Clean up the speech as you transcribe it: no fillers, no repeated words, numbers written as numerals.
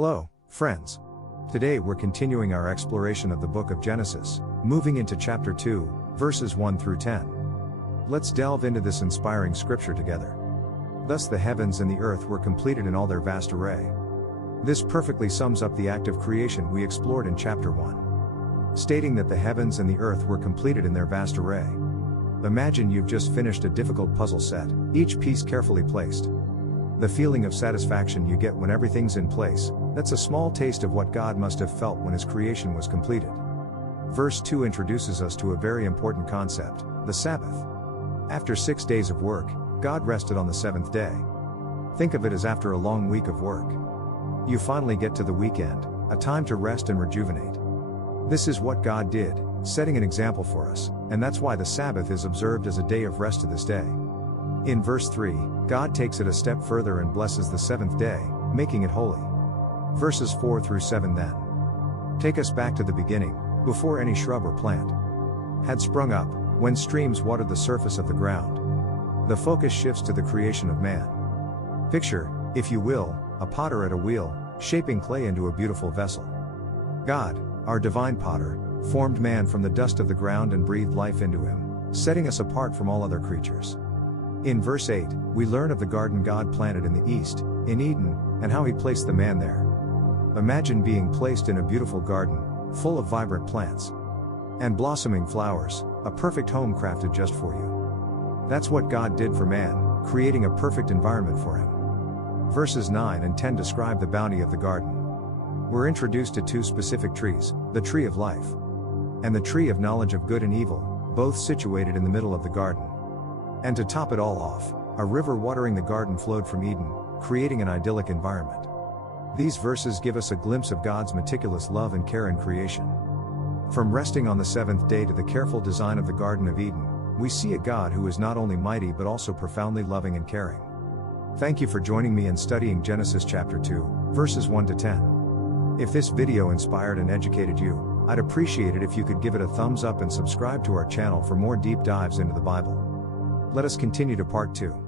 Hello, friends. Today we're continuing our exploration of the book of Genesis, moving into chapter 2, verses 1 through 10. Let's delve into this inspiring scripture together. Thus the heavens and the earth were completed in all their vast array. This perfectly sums up the act of creation we explored in chapter 1. Stating that the heavens and the earth were completed in their vast array. Imagine you've just finished a difficult puzzle set, each piece carefully placed. The feeling of satisfaction you get when everything's in place, that's a small taste of what God must have felt when His creation was completed. Verse 2 introduces us to a very important concept, the Sabbath. After 6 days of work, God rested on the seventh day. Think of it as after a long week of work. You finally get to the weekend, a time to rest and rejuvenate. This is what God did, setting an example for us, and that's why the Sabbath is observed as a day of rest to this day. In verse 3, God takes it a step further and blesses the seventh day, making it holy. Verses 4 through 7 then take us back to the beginning, before any shrub or plant had sprung up, when streams watered the surface of the ground. The focus shifts to the creation of man. Picture, if you will, a potter at a wheel, shaping clay into a beautiful vessel. God, our divine potter, formed man from the dust of the ground and breathed life into him, setting us apart from all other creatures. In verse 8, we learn of the garden God planted in the east, in Eden, and how He placed the man there. Imagine being placed in a beautiful garden, full of vibrant plants and blossoming flowers, a perfect home crafted just for you. That's what God did for man, creating a perfect environment for him. Verses 9 and 10 describe the bounty of the garden. We're introduced to two specific trees, the tree of life and the tree of knowledge of good and evil, both situated in the middle of the garden. And to top it all off, a river watering the garden flowed from Eden, creating an idyllic environment. These verses give us a glimpse of God's meticulous love and care in creation. From resting on the seventh day to the careful design of the Garden of Eden, we see a God who is not only mighty but also profoundly loving and caring. Thank you for joining me in studying Genesis chapter 2, verses 1 to 10. If this video inspired and educated you, I'd appreciate it if you could give it a thumbs up and subscribe to our channel for more deep dives into the Bible. Let us continue to part 2.